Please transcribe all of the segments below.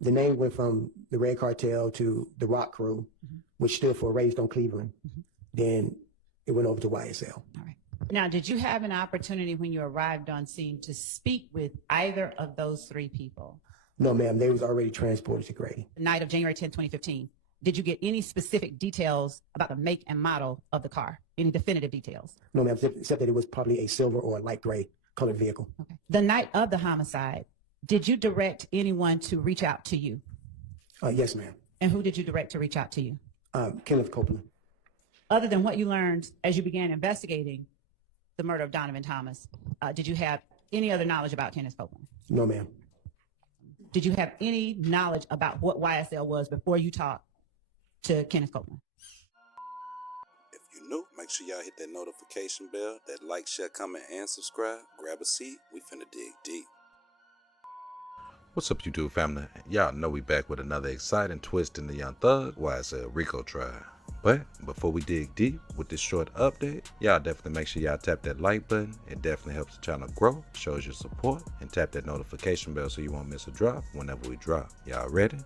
The name went from the Red Cartel to the Rock Crew, which stood for Raised on Cleveland. Then it went over to YSL. All right. Now, did you have an opportunity when you arrived on scene to speak with either of those three people? No, ma'am. They was already transported to Grady. The night of January 10, 2015. Did you get any specific details about the make and model of the car? Any definitive details? No, ma'am, except that it was probably a silver or a light gray colored vehicle. Okay. The night of the homicide, did you direct anyone to reach out to you? Yes, ma'am. And who did you direct to reach out to you? Kenneth Copeland. Other than what you learned as you began investigating the murder of Donovan Thomas, did you have any other knowledge about Kenneth Copeland? No, ma'am. Did you have any knowledge about what YSL was before you talked to Kenneth Copeland? If you're new, make sure y'all hit that notification bell, that like, share, comment, and subscribe. Grab a seat. We finna dig deep. What's up, YouTube family? Y'all know we back with another exciting twist in the Young Thug YSL Rico trial. But before we dig deep with this short update, y'all definitely make sure y'all tap that like button. It definitely helps the channel grow, shows your support, and tap that notification bell so you won't miss a drop whenever we drop. Y'all ready?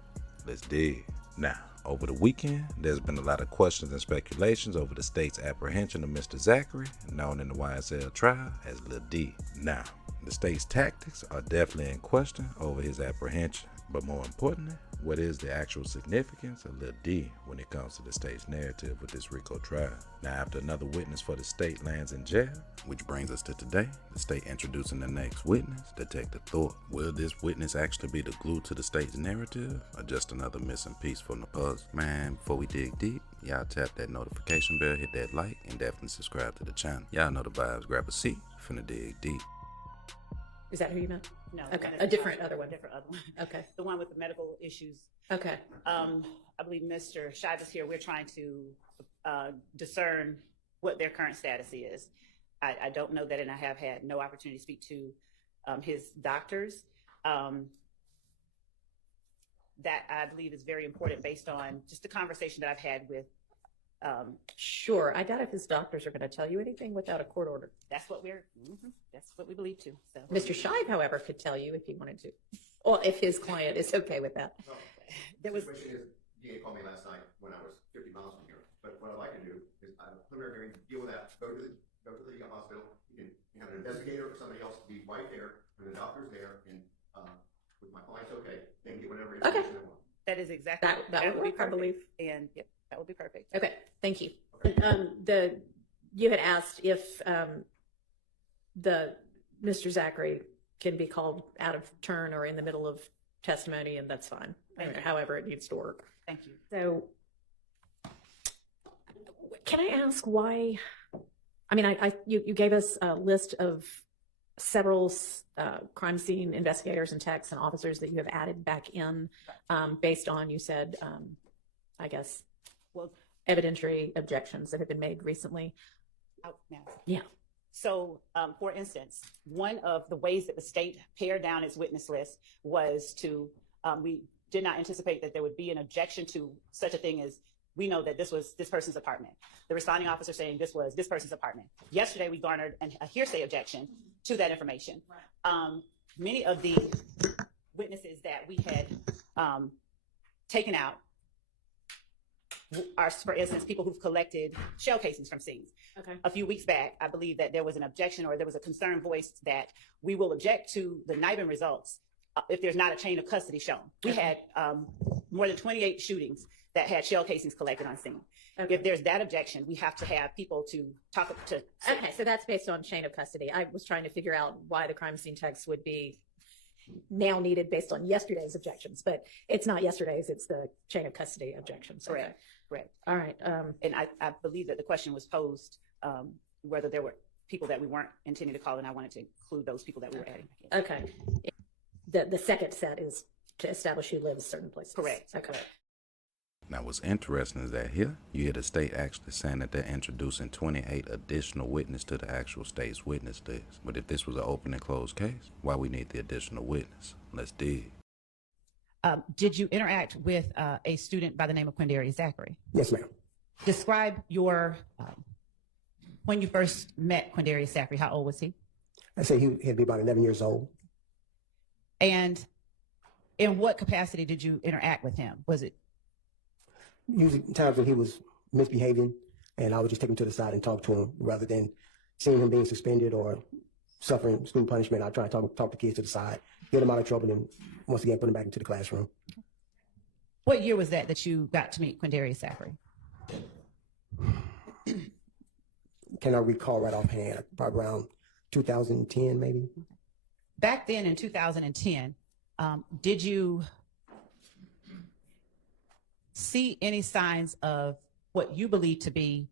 Let's dig. Now, over the weekend, there's been a lot of questions and speculations over the state's apprehension of Mr. Zachary, known in the YSL trial as Lil D. Now, the state's tactics are definitely in question over his apprehension, but more importantly, what is the actual significance of Lil D when it comes to the state's narrative with this Rico trial? Now, after another witness for the state lands in jail, which brings us to today, the state introducing the next witness, Detective Thorpe. Will this witness actually be the glue to the state's narrative, or just another missing piece from the puzzle? Man, before we dig deep, y'all tap that notification bell, hit that like, and definitely subscribe to the channel. Y'all know the vibes. Grab a seat, finna dig deep. Is that who you meant? No. Okay, a different other one. Different other one. Okay. The one with the medical issues. Okay. I believe Mr. Shive is here. We're trying to discern what their current status is. I don't know that, and I have had no opportunity to speak to his doctors. That I believe is very important based on just the conversation that I've had with. Sure. I doubt if his doctors are going to tell you anything without a court order. That's what that's what we believe too. So Mr. Shive, however, could tell you if he wanted to, or if his client is okay with that. Well, there was. The situation is, DA called me last night when I was 50 miles from here. But what I'd like to do is I have a preliminary hearing, deal with that, go to the hospital. You can have an investigator or somebody else be right there, and the doctor's there, and with my client's okay, they can get whatever information they want. That is exactly That would work, I believe. And yep, that would be perfect. Okay. Thank you. Okay. You had asked if Mr. Zachary can be called out of turn or in the middle of testimony, and that's fine. However it needs to work. Thank you. So can I ask why? I mean, you gave us a list of several crime scene investigators and techs and officers that you have added back in based on, you said, I guess, Well, evidentiary objections that have been made recently. out now. Yeah. So, for instance, one of the ways that the state pared down its witness list was to, we did not anticipate that there would be an objection to such a thing as, we know that this was this person's apartment. The responding officer saying this was this person's apartment. Yesterday, we garnered a hearsay objection to that information. Many of the witnesses that we had taken out are, for instance, people who've collected shell casings from scenes. Okay. A few weeks back, I believe that there was an objection, or there was a concern voiced that we will object to the NIBIN results if there's not a chain of custody shown. We had more than 28 shootings that had shell casings collected on scene. Okay. If there's that objection, we have to have people to talk to. Okay, so that's based on chain of custody. I was trying to figure out why the crime scene text would be now needed based on yesterday's objections, but it's not yesterday's, it's the chain of custody objections. Okay. Correct. Correct. All right. And I believe that the question was posed whether there were people that we weren't intending to call, and I wanted to include those people that we were adding. Okay. The second set is to establish who lives certain places. Correct. Okay. Correct. Now, what's interesting is that here, you hear the state actually saying that they're introducing 28 additional witnesses to the actual state's witness list. But if this was an open and closed case, why we need the additional witness? Let's dig. Did you interact with a student by the name of Quindarius Zachary? Yes, ma'am. Describe your, when you first met Quindarius Zachary, how old was he? I say he'd be about 11 years old. And In what capacity did you interact with him? Was it Usually times when he was misbehaving, and I would just take him to the side and talk to him rather than seeing him being suspended or suffering school punishment. I try to talk the kids to the side, get them out of trouble, and once again put them back into the classroom. what year was that you got to meet Quindarius Zachary? Can I recall right offhand? Probably around 2010, maybe. Back then in 2010, did you see any signs of what you believe to be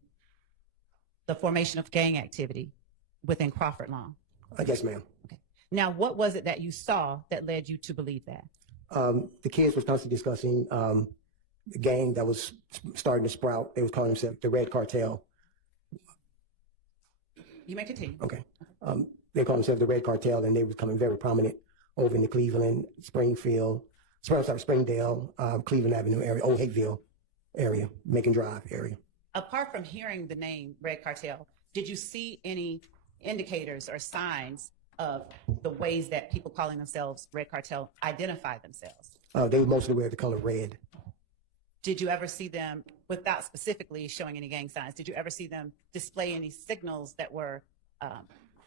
the formation of gang activity within Crawford Long? Yes, ma'am. Okay. Now, what was it that you saw that led you to believe that? The kids was constantly discussing the gang that was starting to sprout. They was calling themselves the Red Cartel. You may continue. Okay. They called themselves the Red Cartel, and they was becoming very prominent over in the Cleveland, Springdale, Cleveland Avenue area, Old Hakeville area, Macon Drive area. Apart from hearing the name Red Cartel, did you see any indicators or signs of the ways that people calling themselves Red Cartel identify themselves? They mostly wear the color red. Did you ever see them, without specifically showing any gang signs, did you ever see them display any signals that were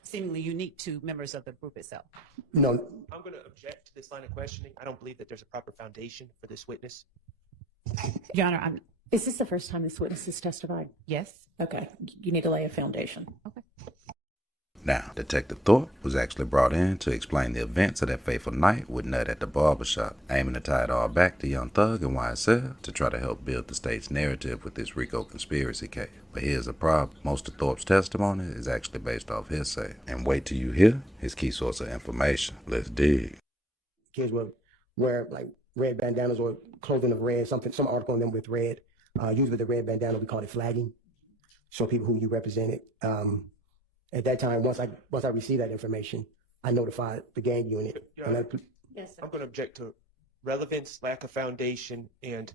seemingly unique to members of the group itself? No. I'm going to object to this line of questioning. I don't believe that there's a proper foundation for this witness. Your Honor, Is this the first time this witness has testified? yes. Okay, you need to lay a foundation. Okay. Now, Detective Thorpe was actually brought in to explain the events of that fateful night with Nut at the barbershop, aiming to tie it all back to Young Thug and YSL to try to help build the state's narrative with this RICO conspiracy case. But here's the problem. Most of Thorpe's testimony is actually based off hearsay. And wait till you hear his key source of information. Let's dig. Kids would wear like red bandanas or clothing of red, some article on them with red. Usually the red bandana, we call it flagging. Show people who you represented. At that time, once I received that information, I notified the gang unit. Your And Honor, Yes, I'm going to object to relevance, lack of foundation, and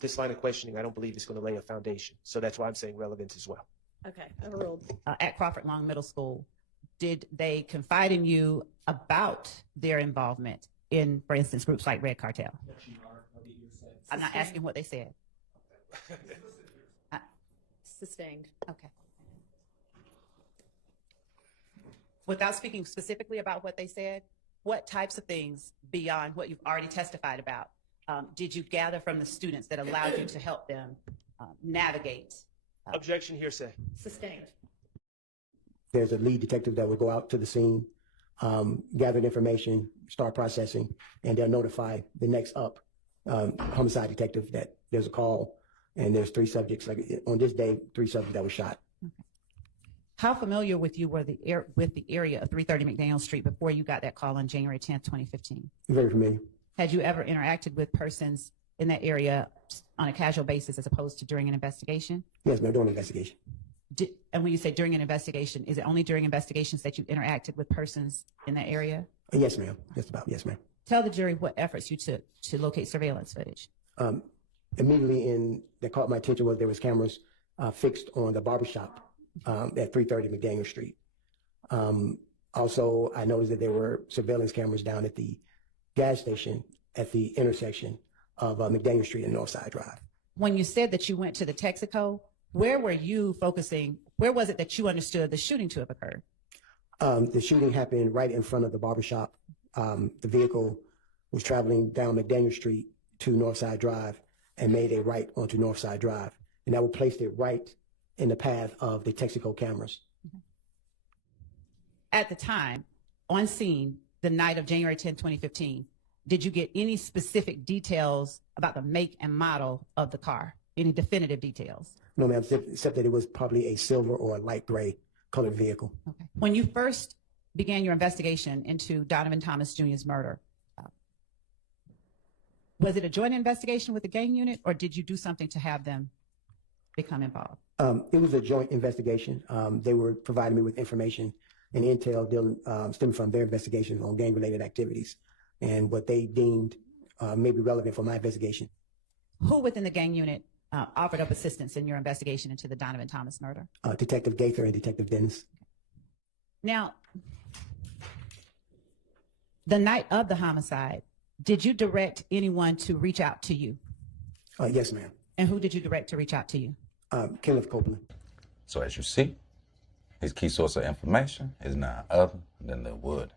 this line of questioning I don't believe is going to lay a foundation. So that's why I'm saying relevance as well. Okay, overruled. At Crawford Long Middle School, did they confide in you about their involvement in, for instance, groups like Red Cartel? I'm not asking what they said. Sustained. Okay. Without speaking specifically about what they said, what types of things beyond what you've already testified about did you gather from the students that allowed you to help them navigate? Objection, hearsay. Sustained. there's a lead detective that will go out to the scene, gather the information, start processing, and they'll notify the next up homicide detective that there's a call and there's 3 subjects. Like on this day, 3 subjects that were shot. How familiar with you were with the area of 330 McDaniel Street before you got that call on January 10th, 2015? Very familiar. Had you ever interacted with persons in that area on a casual basis as opposed to during an investigation? Yes, ma'am, doing an investigation. And when you say during an investigation, is it only during investigations that you interacted with persons in that area? Yes, ma'am. Just about. Yes, ma'am. Tell the jury what efforts you took to locate surveillance footage. Immediately that caught my attention was there was cameras fixed on the barbershop at 330 McDaniel Street. Also, I noticed that there were surveillance cameras down at the gas station at the intersection of McDaniel Street and Northside Drive. When you said that you went to the Texaco, where were you focusing? Where was it that you understood the shooting to have occurred? The shooting happened right in front of the barbershop. The vehicle was traveling down McDaniel Street to Northside Drive and made a right onto Northside Drive. And that would place it right in the path of the Texaco cameras. At the time, on scene, the night of January 10, 2015, did you get any specific details about the make and model of the car? Any definitive details? No, ma'am, except that it was probably a silver or a light gray colored vehicle. Okay. When you first began your investigation into Donovan Thomas Jr.'s murder, was it a joint investigation with the gang unit, or did you do something to have them become involved? It was a joint investigation. They were providing me with information and intel stemming from their investigations on gang-related activities and what they deemed may be relevant for my investigation. Who within the gang unit offered up assistance in your investigation into the Donovan Thomas murder? Detective Gaither and Detective Dennis. Now, the night of the homicide, Did you direct anyone to reach out to you? Yes, ma'am. And who did you direct to reach out to you? Kenneth Copeland. So as you see, his key source of information is none other than Lil Wood.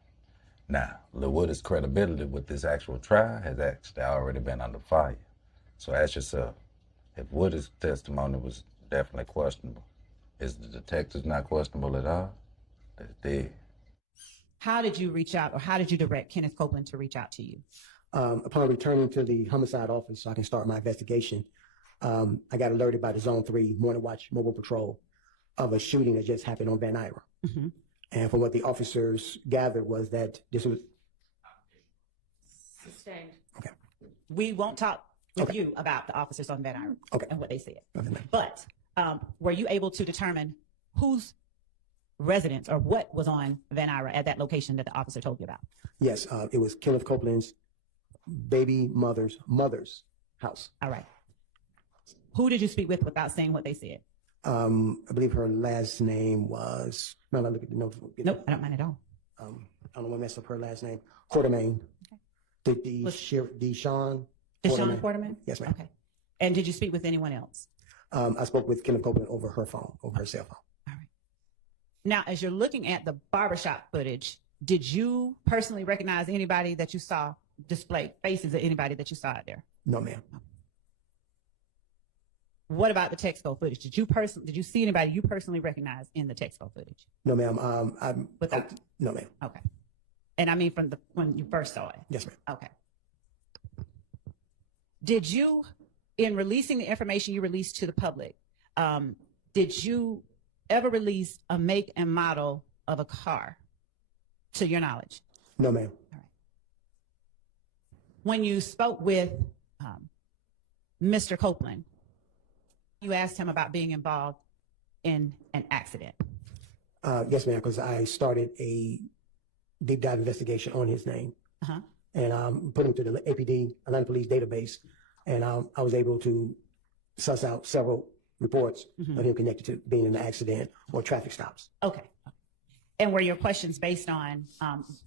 Now, Lil Wood's credibility with this actual trial has actually already been under fire. So ask yourself, if Wood's testimony was definitely questionable, is the detectives not questionable at all? That's dead. How did you reach out, or how did you direct Kenneth Copeland to reach out to you? Upon returning to the homicide office so I can start my investigation, I got alerted by the Zone 3 Morning Watch Mobile Patrol of a shooting that just happened on Van Ira. Mm-hmm. And from what the officers gathered was that this was... Sustained. Okay. We won't talk with Okay. you about the officers on Van Ira Okay. and what they said. Okay, ma'am. But were you able to determine whose residence or what was on Van Ira at that location that the officer told you about? Yes, it was Kenneth Copeland's baby mother's house. All right. Who did you speak with without saying what they said? I believe her last name was... No, look at the notes. Nope, I don't mind at all. I don't want to mess up her last name. Quartermain. Was- Deshawn. Deshaun Quarterman? Yes, ma'am. Okay. And did you speak with anyone else? I spoke with Kenneth Copeland over her phone, over her cell phone. All right. Now, as you're looking at the barbershop footage, did you personally recognize anybody that you saw display faces of anybody that you saw out there? No, ma'am. What about the Texaco footage? Did you see anybody you personally recognized in the Texaco footage? No, ma'am. No, ma'am. Okay. And I mean from when you first saw it. Yes, ma'am. Okay. Did you, in releasing the information you released to the public, did you ever release a make and model of a car, to your knowledge? No, ma'am. All right. When you spoke with Mr. Copeland, you asked him about being involved in an accident. Yes, ma'am, because I started a deep dive investigation on his name Uh-huh. and put him through the APD, Atlanta Police database, and I was able to suss out several reports of him connected to being in an accident or traffic stops. Okay. And were your questions based on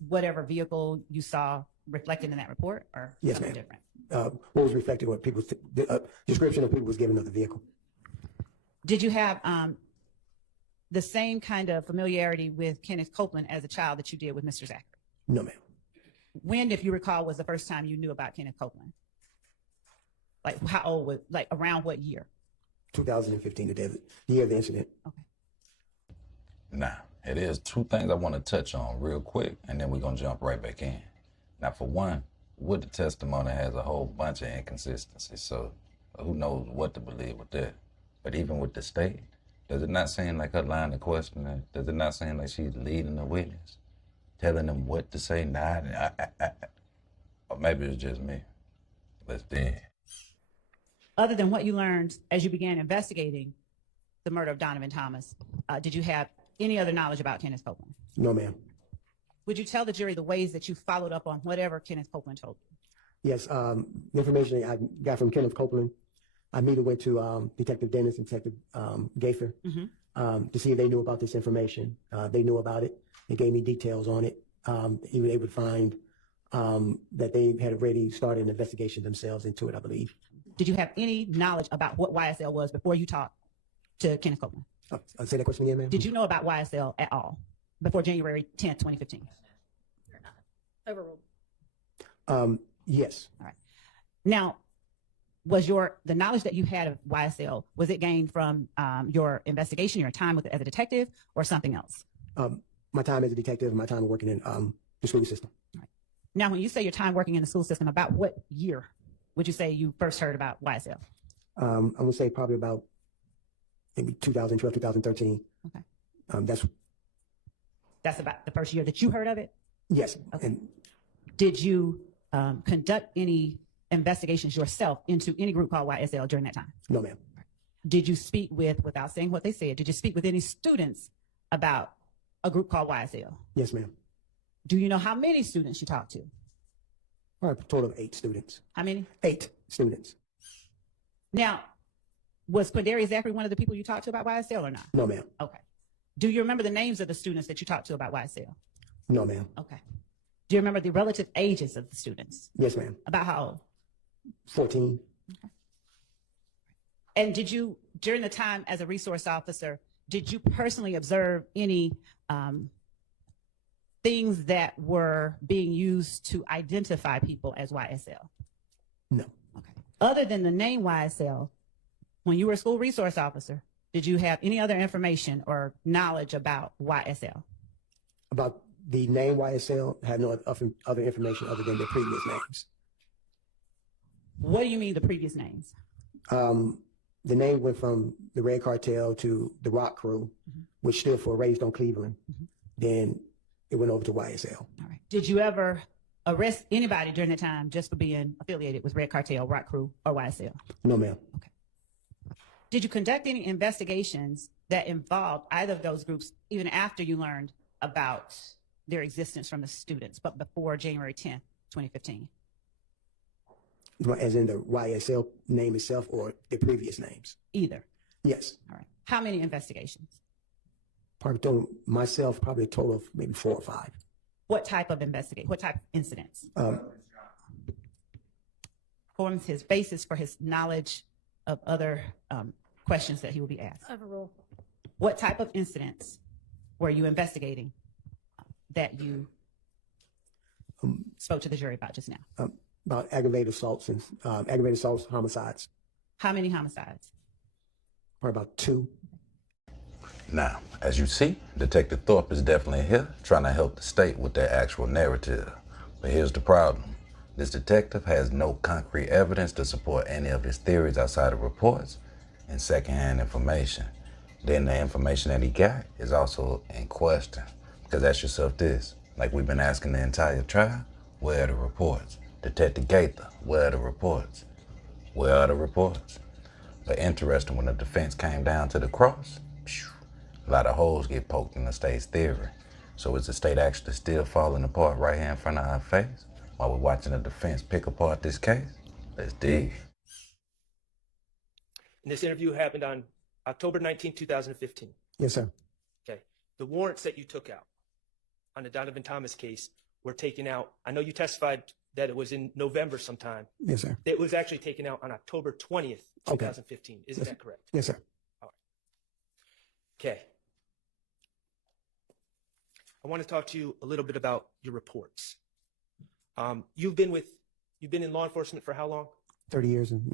whatever vehicle you saw reflected in that report, or Yes, something ma'am. different? What was reflected, what people's description of people was given of the vehicle. Did you have the same kind of familiarity with Kenneth Copeland as a child that you did with Mr. Zachary? No, ma'am. When, if you recall, was the first time you knew about Kenneth Copeland? Like how old was, like around what year? 2015, the year of the incident. Okay. Now, it is two things I want to touch on real quick, and then we're going to jump right back in. Now, for one, Wood, the testimony has a whole bunch of inconsistencies, so who knows what to believe with that. But even with the state, does it not seem like her line of questioning? Does it not seem like she's leading the witness, telling them what to say, not? Or maybe it's just me. Let's dig. Other than what you learned as you began investigating the murder of Donovan Thomas, did you have any other knowledge about Kenneth Copeland? No, ma'am. Would you tell the jury the ways that you followed up on whatever Kenneth Copeland told you? Yes, the information I got from Kenneth Copeland, I immediately went to Detective Dennis and Detective Gaither to see if they knew about this information. They knew about it. They gave me details on it. He was able to find that they had already started an investigation themselves into it, I believe. Did you have any knowledge about what YSL was before you talked to Kenneth Copeland? I'll say that question again, ma'am. Did you know about YSL at all before January 10th, 2015? Overruled. Yes. All right. Now, was the knowledge that you had of YSL, was it gained from your investigation, your time as a detective, or something else? My time as a detective and my time working in the school system. All right. Now, when you say your time working in the school system, about what year would you say you first heard about YSL? I'm going to say probably about maybe 2012, 2013. Okay. That's about the first year that you heard of it? Yes. Okay. And Did you conduct any investigations yourself into any group called YSL during that time? no, ma'am. Did you speak with, without saying what they said, did you speak with any students about a group called YSL? Yes, ma'am. Do you know how many students you talked to? All right, a total of 8 students. How many? 8 students. Now, was Quindarius Zachary one of the people you talked to about YSL or not? No, ma'am. Okay. Do you remember the names of the students that you talked to about YSL? No, ma'am. Okay. Do you remember the relative ages of the students? Yes, ma'am. About how old? 14. And did you, during the time as a resource officer, did you personally observe any things that were being used to identify people as YSL? No. Okay. Other than the name YSL, when you were a school resource officer, did you have any other information or knowledge about YSL? About the name YSL, I have no other information other than the previous names. What do you mean the previous names? The name went from the Red Cartel to the Rock Crew, which stood for Raised on Cleveland. Then it went over to YSL. All right. Did you ever arrest anybody during the time just for being affiliated with Red Cartel, Rock Crew, or YSL? No, ma'am. Okay. Did you conduct any investigations that involved either of those groups even after you learned about their existence from the students, but before January 10th, 2015? As in the YSL name itself or the previous names? Either. Yes. All right. How many investigations? Probably myself, probably a total of maybe 4 or 5. What type of investigate? What type of incidents? Forms his basis for his knowledge of other questions that he will be asked. Overrule. What type of incidents were you investigating that you spoke to the jury about just now? About aggravated assaults and aggravated assaults, homicides. How many homicides? Probably about 2. Now, as you see, Detective Thorpe is definitely here trying to help the state with their actual narrative. But here's the problem. This detective has no concrete evidence to support any of his theories outside of reports and secondhand information. Then the information that he got is also in question. Because ask yourself this, like we've been asking the entire trial, where are the reports? Detective Gaither, where are the reports? Where are the reports? But interesting, when the defense came down to the cross, a lot of holes get poked in the state's theory. So is the state actually still falling apart right here in front of our face while we're watching the defense pick apart this case? Let's dig. And this interview happened on October 19, 2015. Yes, sir. Okay. The warrants that you took out on the Donovan Thomas case were taken out. I know you testified that it was in November sometime. Yes, sir. It was actually taken out on October 20th, 2015. Okay. Isn't that correct? Yes, sir. Okay. I want to talk to you a little bit about your reports. You've been in law enforcement for how long? 30 years and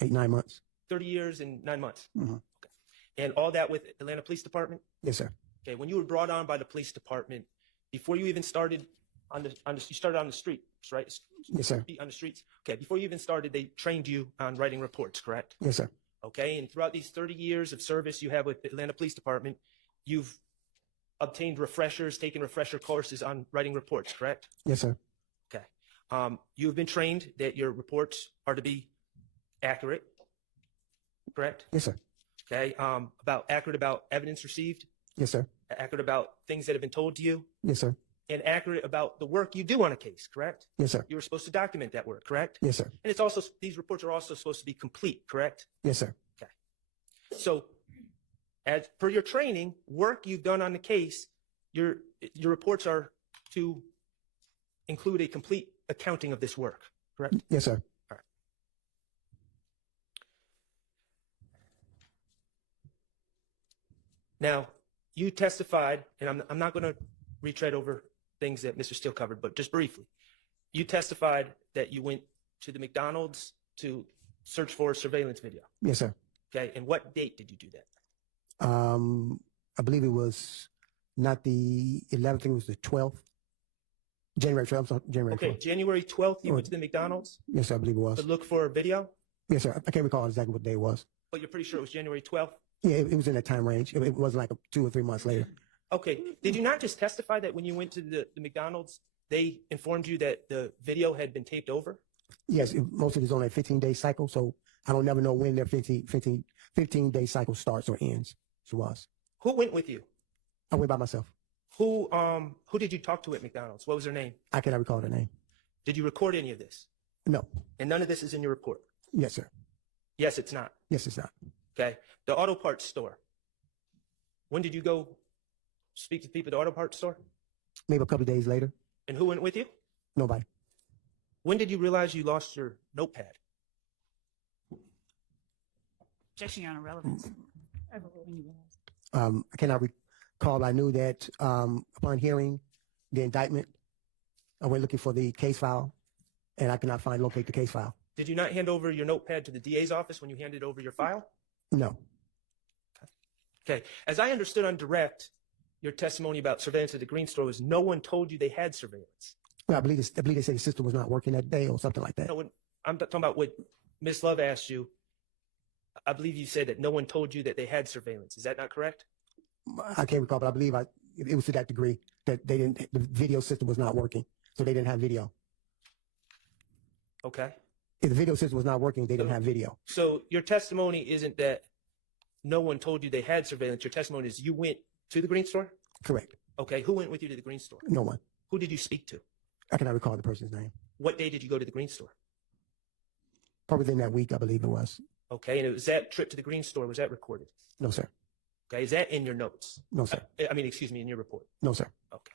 8, 9 months. 30 years and 9 months. Mm-hmm. Okay. And all that with Atlanta Police Department? Yes, sir. Okay. When you were brought on by the police department, before you even started you started on the streets, right? Yes, sir. On the streets. Okay. Before you even started, they trained you on writing reports, correct? Yes, sir. Okay. And throughout these 30 years of service you have with the Atlanta Police Department, you've obtained refreshers, taken refresher courses on writing reports, correct? Yes, sir. Okay. You have been trained that your reports are to be accurate, correct? Yes, sir. Okay. Accurate about evidence received, Yes, sir. accurate about things that have been told to you, Yes, sir. and accurate about the work you do on a case, correct? Yes, sir. You were supposed to document that work, correct? Yes, sir. And it's also, these reports are also supposed to be complete, correct? Yes, sir. Okay. So, as per your training, work you've done on the case, your reports are to include a complete accounting of this work, correct? Yes, sir. All right. Now, you testified, and I'm not going to retread over things that Mr. Steele covered, but just briefly, you testified that you went to the McDonald's to search for a surveillance video. Yes, sir. Okay, and what date did you do that? I believe it was not the 11th, I think it was the 12th. January 12th. I'm sorry, January Okay, 12th. January 12th, you went to the McDonald's Yes, sir, I believe it was. to look for a video, Yes, sir. I can't recall exactly what day it was. but you're pretty sure it was January 12th? Yeah, it was in that time range. It wasn't like 2 or 3 months later. Okay, did you not just testify that when you went to the McDonald's, they informed you that the video had been taped over? Yes, most of it's on a 15-day cycle, so I don't never know when their 15-day cycle starts or ends. So it was. Who went with you? I went by myself. Who did you talk to at McDonald's? What was their name? I cannot recall the name. Did you record any of this? No. And none of this is in your report? Yes, sir. Yes, it's not. Yes, it's not. Okay. The auto parts store. When did you go speak to people at the auto parts store? Maybe a couple of days later. And who went with you? Nobody. When did you realize you lost your notepad? Objection, Your Honor, relevance. I cannot recall. I knew that upon hearing the indictment, I went looking for the case file, and I could not locate the case file. Did you not hand over your notepad to the DA's office when you handed over your file? No. Okay. As I understood on direct, your testimony about surveillance at the Green Store was no one told you they had surveillance. Well, I believe they said the system was not working that day or something like that. No, I'm talking about what Ms. Love asked you. I believe you said that no one told you that they had surveillance. Is that not correct? I can't recall, but I believe it was to that degree that the video system was not working, so they didn't have video. Okay. If the video system was not working, they didn't have video. So your testimony isn't that no one told you they had surveillance. Your testimony is you went to the Green Store? Correct. Okay. Who went with you to the Green Store? No one. Who did you speak to? I cannot recall the person's name. What day did you go to the Green Store? Probably within that week, I believe it was. Okay. And it was that trip to the Green Store, was that recorded? No, sir. Okay. Is that in your notes? No, sir. Excuse me, in your report? No, sir. Okay.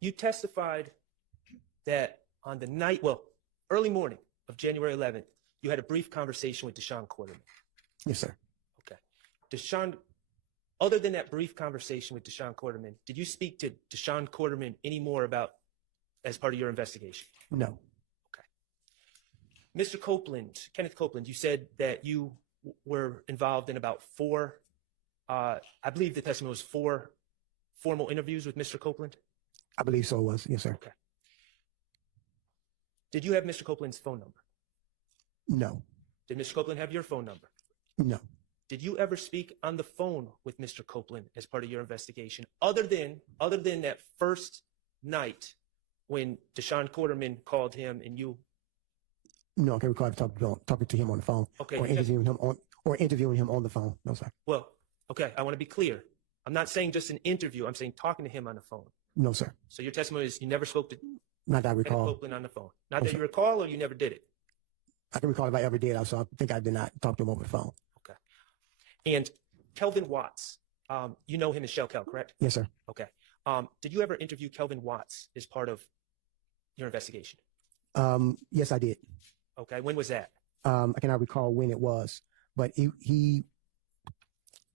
You testified that on the night, early morning of January 11th, you had a brief conversation with Deshaun Quarterman. Yes, sir. Okay. Deshaun, other than that brief conversation with Deshaun Quarterman, did you speak to Deshaun Quarterman any more as part of your investigation? No. Mr. Copeland, Kenneth Copeland, you said that you were involved in about I believe the testimony was 4 formal interviews with Mr. Copeland? I believe so it was. Yes, sir. Okay. Did you have Mr. Copeland's phone number? No. Did Mr. Copeland have your phone number? No. Did you ever speak on the phone with Mr. Copeland as part of your investigation, other than that first night when Deshaun Quarterman called him and you? No, I can't recall talking to him on the phone. Okay. Or interviewing him on the phone. No, sir. Well, okay. I want to be clear. I'm not saying just an interview. I'm saying talking to him on the phone. No, sir. So your testimony is you never spoke to Not that I Kenneth recall. Copeland on the phone. Not that you recall, or you never did it. I can recall if I ever did. So I think I did not talk to him over the phone. Okay. And Kelvin Watts, you know him as Shell Kel, correct? Yes, sir. Okay. Did you ever interview Kelvin Watts as part of your investigation? Yes, I did. Okay. When was that? I cannot recall when it was, but he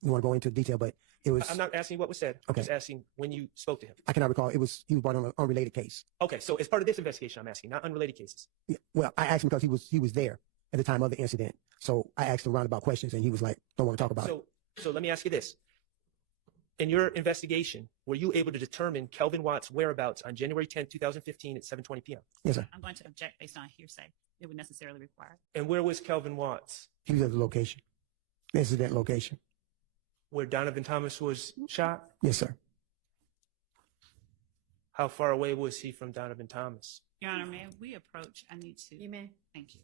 you want to go into detail, but it was. I'm not asking what was said. I'm Okay. just asking when you spoke to him. I cannot recall. He was brought on an unrelated case. Okay. So as part of this investigation, I'm asking, not unrelated cases. Yeah, well, I asked him because he was there at the time of the incident. So I asked him roundabout questions, and he was like, "Don't want to talk about it." So let me ask you this. In your investigation, were you able to determine Kelvin Watts' whereabouts on January 10, 2015 at 7:20 p.m.? Yes, sir. I'm going to object based on hearsay. It would necessarily require. And where was Kelvin Watts? He was at the location, the incident location. Where Donovan Thomas was shot? Yes, sir. How far away was he from Donovan Thomas? Your Honor, may we approach? I need to. You may. Thank you.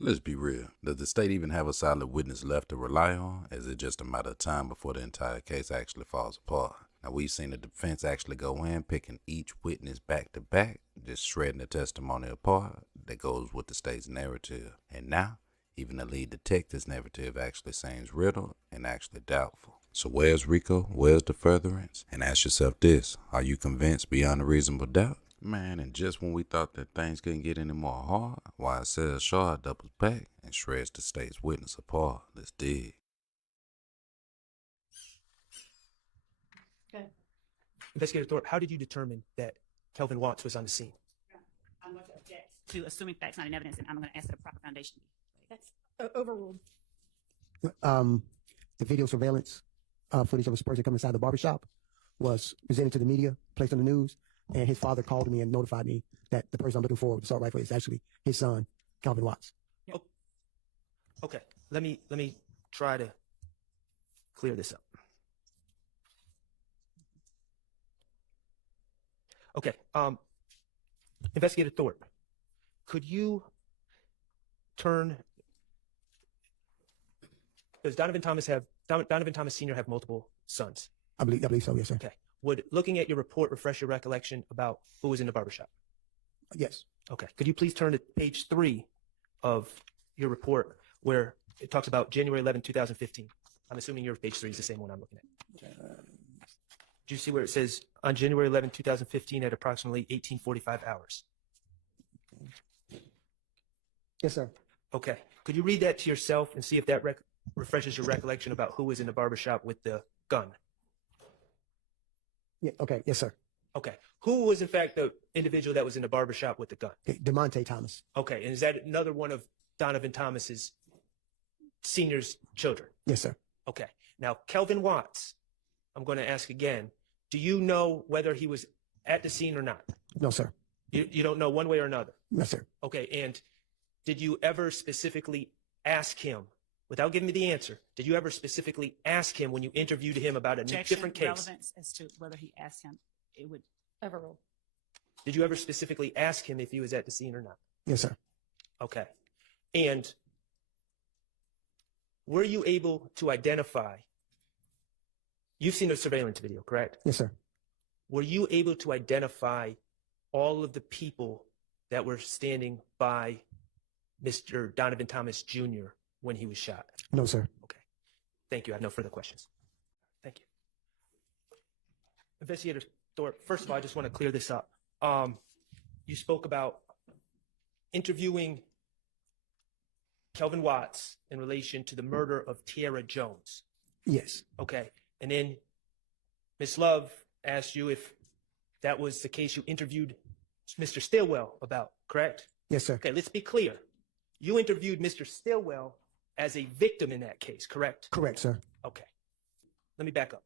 Let's be real. Does the state even have a solid witness left to rely on? Is it just a matter of time before the entire case actually falls apart? Now, we've seen the defense actually go in, picking each witness back to back, just shredding the testimony apart that goes with the state's narrative. And now, even the lead detective's narrative actually seems riddled and actually doubtful. So where's Rico? Where's the furtherance? And ask yourself this: are you convinced beyond a reasonable doubt? Man, and just when we thought that things couldn't get any more hard, YSL Scardt doubles back and shreds the state's witness apart. Let's dig. Okay. Investigator Thorpe, how did you determine that Kelvin Watts was on the scene? I'm going to object to assuming facts not in evidence, and I'm going to ask that a proper foundation. That's overruled. The video surveillance footage of this person coming inside the barbershop was presented to the media, placed on the news, and his father called me and notified me that the person I'm looking for with the assault rifle is actually his son, Calvin Watts. Okay, let me try to clear this up. Okay, Investigator Thorpe, could you does Donovan Thomas Sr. have multiple sons? I believe so, yes, sir. Okay. Would looking at your report refresh your recollection about who was in the barbershop? Yes. Okay. Could you please turn to page 3 of your report where it talks about January 11, 2015? I'm assuming your page 3 is the same one I'm looking at. Do you see where it says on January 11, 2015 at approximately 18:45 hours? Yes, sir. Okay. Could you read that to yourself and see if that refreshes your recollection about who was in the barbershop with the gun? Yeah. Okay. Yes, sir. Okay. Who was in fact the individual that was in the barbershop with the gun? Okay. DeMonte Thomas. Okay. And is that another one of Donovan Thomas's senior's children? Yes, sir. Okay. Now, Kelvin Watts, I'm going to ask again. Do you know whether he was at the scene or not? No, sir. You don't know one way or another? No, sir. Okay. And did you ever specifically ask him, without giving me the answer, did you ever specifically ask him when you interviewed him about a Objection, different case? relevance as to whether he asked him, it would. Overruled. Did you ever specifically ask him if he was at the scene or not? Yes, sir. Okay. And were you able to identify, you've seen the surveillance video, correct? Yes, sir. Were you able to identify all of the people that were standing by Mr. Donovan Thomas Jr. when he was shot? No, sir. Okay. Thank you. I have no further questions. Thank you. Investigator Thorpe, first of all, I just want to clear this up. You spoke about interviewing Kelvin Watts in relation to the murder of Tiara Jones. Yes. Okay. And then Ms. Love asked you if that was the case you interviewed Mr. Stillwell about, correct? Yes, sir. Okay, let's be clear. You interviewed Mr. Stillwell as a victim in that case, correct? Correct, sir. Okay. Let me back up.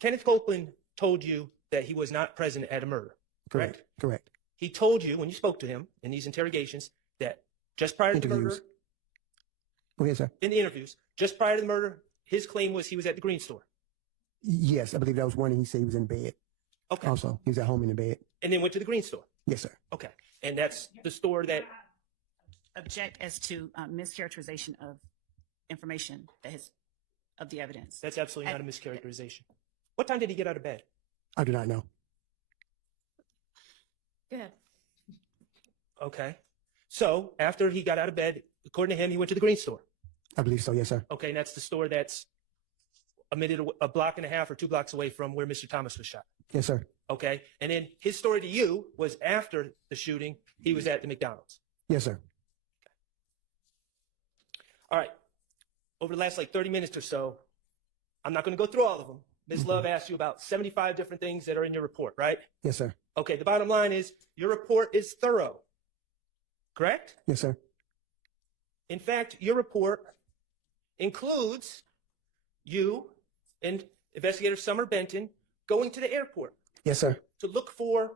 Kenneth Copeland told you that he was not present at a murder, correct? Correct. He told you when you spoke to him in these interrogations that just prior to the Interviews. murder, Go ahead, sir. in the interviews, just prior to the murder, his claim was he was at the green store. Yes, I believe that was one, and he said he was in bed. Okay. Also, he was at home in the bed. And then went to the green store. Yes, sir. Okay. And that's the store that, Object as to mischaracterization of information that has, of the evidence. that's absolutely not a mischaracterization. What time did he get out of bed? I do not know. Go ahead. Okay. So after he got out of bed, according to him, he went to the green store. I believe so. Yes, sir. Okay. And that's the store that's a block and a half or 2 blocks away from where Mr. Thomas was shot. Yes, sir. Okay. And then his story to you was after the shooting, he was at the McDonald's. Yes, sir. All right. Over the last 30 minutes or so, I'm not going to go through all of them. Ms. Love asked you about 75 different things that are in your report, right? Yes, sir. Okay. The bottom line is your report is thorough, correct? Yes, sir. In fact, your report includes you and Investigator Summer Benton going to the airport Yes, sir. to look for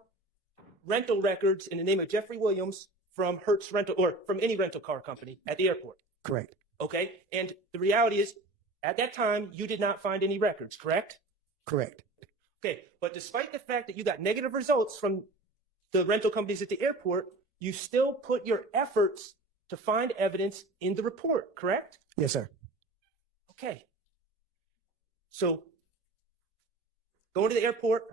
rental records in the name of Jeffrey Williams from Hertz Rental or from any rental car company at the airport. Correct. Okay. And the reality is at that time, you did not find any records, correct? Correct. Okay. But despite the fact that you got negative results from the rental companies at the airport, you still put your efforts to find evidence in the report, correct? Yes, sir. Okay. So going to the airport,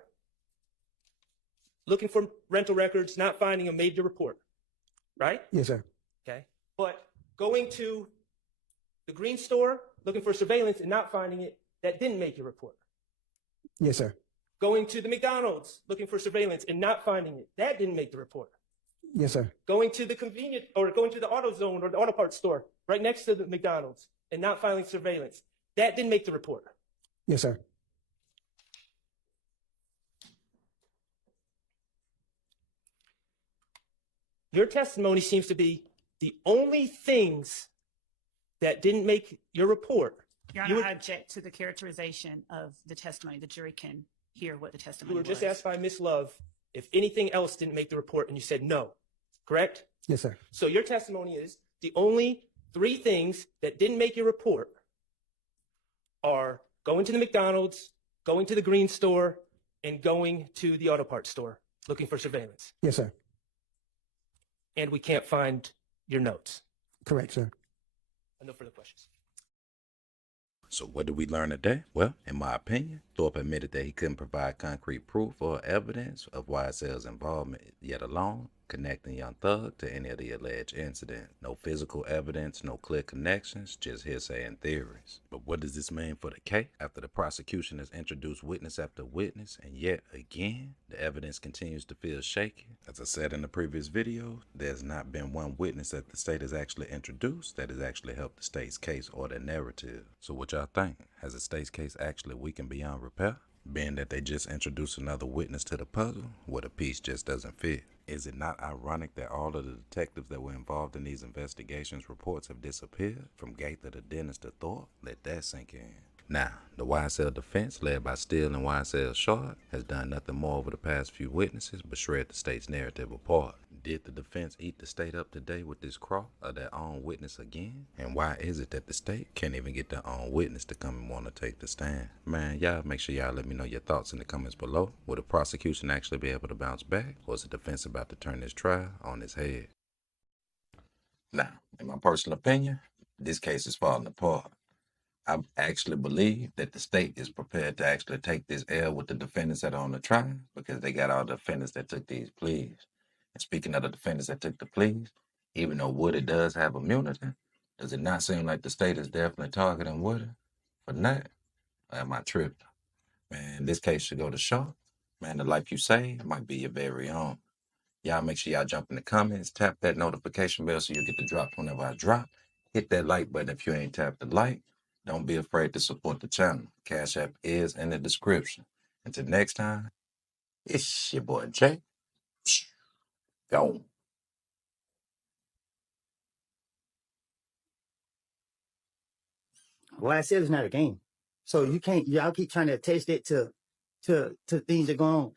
looking for rental records, not finding them, made your report, right? Yes, sir. Okay. But going to the green store, looking for surveillance and not finding it, that didn't make your report. Yes, sir. Going to the McDonald's, looking for surveillance and not finding it, that didn't make the report. Yes, sir. Going to the convenient or going to the AutoZone or the auto parts store right next to the McDonald's and not finding surveillance, that didn't make the report. Yes, sir. Your testimony seems to be the only things that didn't make your report. Your You Honor, were- I object to the characterization of the testimony. The jury can hear what the You testimony were was. just asked by Ms. Love if anything else didn't make the report, and you said no, correct? Yes, sir. So your testimony is the only 3 things that didn't make your report are going to the McDonald's, going to the green store, and going to the auto parts store looking for surveillance. Yes, sir. And we can't find your notes. Correct, sir. No further questions. So what did we learn today? Well, in my opinion, Thorpe admitted that he couldn't provide concrete proof or evidence of YSL's involvement, yet alone connecting Young Thug to any of the alleged incident. No physical evidence, no clear connections, just hearsay and theories. But what does this mean for the case? After the prosecution has introduced witness after witness, and yet again, the evidence continues to feel shaky. As I said in the previous video, there's not been one witness that the state has actually introduced that has actually helped the state's case or their narrative. So what y'all think? Has the state's case actually weakened beyond repair? Being that they just introduced another witness to the puzzle, where the piece just doesn't fit. Is it not ironic that all of the detectives that were involved in these investigations reports have disappeared? From Gaither to Dennis to Thorpe? Let that sink in. Now, the YSL defense, led by Steele and YSL Scardt, has done nothing more over the past few witnesses but shred the state's narrative apart. Did the defense eat the state up today with this cross of their own witness again? And why is it that the state can't even get their own witness to come and want to take the stand? Man, y'all make sure y'all let me know your thoughts in the comments below. Will the prosecution actually be able to bounce back? Or is the defense about to turn this trial on its head? Now, in my personal opinion, this case is falling apart. I actually believe that the state is prepared to actually take this L with the defendants that are on the trial because they got all the defendants that took these pleas. And speaking of the defendants that took the pleas, even though Woody does have immunity, does it not seem like the state is definitely targeting Woody for that? Or am I tripping? Man, this case should go to show. Man, the life you save might be your very own. Y'all make sure y'all jump in the comments, tap that notification bell so you get the drops whenever I drop. Hit that like button if you ain't tapped the like. Don't be afraid to support the channel. Cash App is in the description. Until next time, it's your boy Jay. Go. What I said is not a game. So you can't, y'all keep trying to attach that to things that go on.